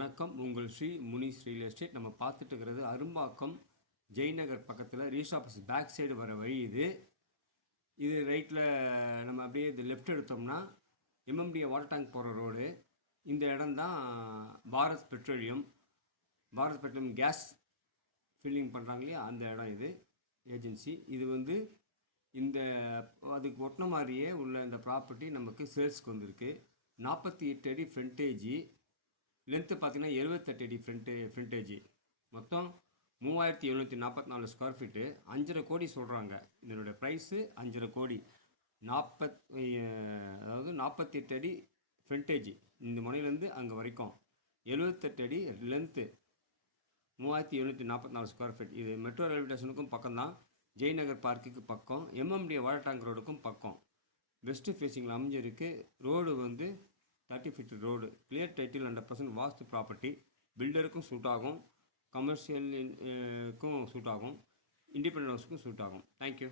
வணக்கம். உங்கள் Sri Munis real estate. நம்ம பார்த்துட்டு இருக்கிறது அரும்பாக்கம் ஜெய்நகர் பக்கத்தில் ரீஸ் ஆஃபீஸ் பேக் சைடு வர வழி இது. இது ரைட்டில் நம்ம அப்படியே இது லெஃப்ட் எடுத்தோம்னா எம்எம்டிஏ வாட்டர் டேங்க் போகிற ரோடு. இந்த இடம் தான் பாரத் பெட்ரோலியம் கேஸ் ஃபில்லிங் பண்ணுறாங்க இல்லையா, அந்த இடம் இது ஏஜென்சி. இது வந்து இந்த அதுக்கு ஒட்டின மாதிரியே உள்ள இந்த ப்ராப்பர்ட்டி நமக்கு சேல்ஸ்க்கு வந்திருக்கு. 48 அடி ஃப்ரண்டேஜி, லென்த்து பார்த்தீங்கன்னா 78 அடி ஃப்ரண்டேஜி, மொத்தம் 3744 ஸ்கொயர் ஃபீட்டு. 5.5 கோடி சொல்கிறாங்க. இதனுடைய ப்ரைஸு 5.5 கோடி. அதாவது 48 அடி ஃப்ரண்டேஜி இந்த முனையிலேருந்து அங்கே வரைக்கும், 78 அடி லென்த்து, 3744 ஸ்கொயர் ஃபீட். இது மெட்ரோ ரயில்வே ஸ்டேஷனுக்கும் பக்கம்தான், ஜெய்நகர் பார்க்குக்கு பக்கம், எம்எம்டிஏ வாட்டர் டேங்க் ரோடுக்கும் பக்கம். வெஸ்ட்டு ஃபேஸிங்கில் அமைஞ்சிருக்கு. ரோடு வந்து 30 ஃபீட் ரோடு. கிளியர் டைட்டில் 100% வாஸ்து ப்ராப்பர்ட்டி. பில்டருக்கும் சூட் ஆகும், கமர்ஷியலுக்கும் சூட் ஆகும், இண்டிபெண்டன்ட் ஹவுஸுக்கும் சூட் ஆகும். தேங்க்யூ.